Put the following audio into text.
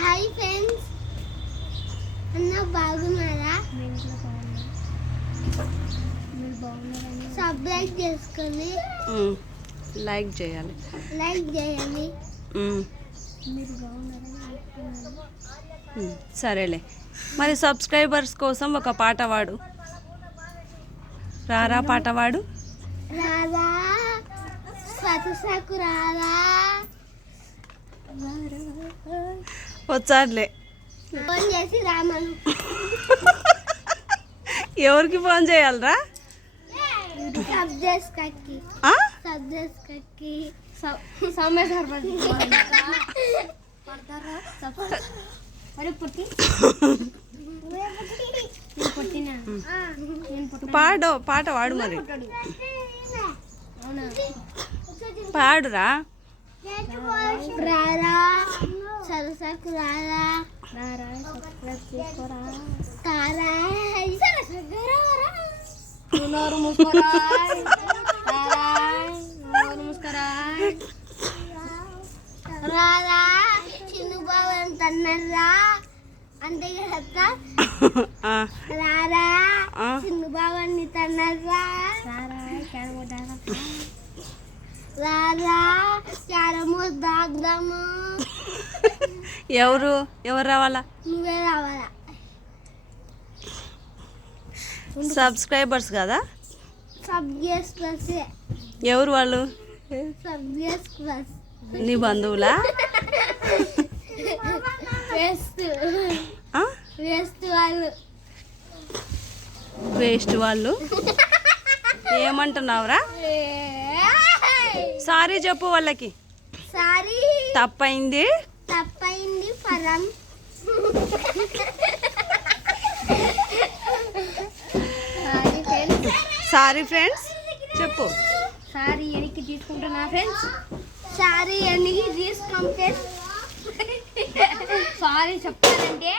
Hi friends, అన్న బాగున్నారా? Subscribe చేసుకొని లైక్ చేయాలి. సరేలే, మరి సబ్స్క్రైబర్స్ కోసం ఒక పాట పాడు. రారా పాట పాడు. రారా సతసాకు రారా. వచ్చాడులే. ఫోన్ చేసి రామను. ఎవరికి ఫోన్ చేయాలరా? పాట పాడు మరి. పాడురా. రారా సరసకు రారా. తారా నోరు మూసుకోరా. రారా చిన్ను బాబు ఎంత అన్నారా అంతే కదా. రారా చిన్ను బాబు అన్ని తన్నారా. రారా క్యారము దాగ్దాము. ఎవరు రావాలా? నువ్వే రావాలా. సబ్స్క్రైబర్స్ కదా? సబ్స్క్రైబర్స్. ఎవరు వాళ్ళు? సబ్స్క్రైబర్స్. నీ బంధువులా? వేస్ట్ వాళ్ళు. ఏమంటున్నావురా? సారీ చెప్పు వాళ్ళకి. సారీ తప్పైంది పరం. సారీ ఫ్రెండ్స్ చెప్పు. సారీ వెనక్కి తీసుకుంటున్నా ఫ్రెండ్స్. సారీ వెనక్కి తీసుకుంటే సారీ చెప్పాలంటే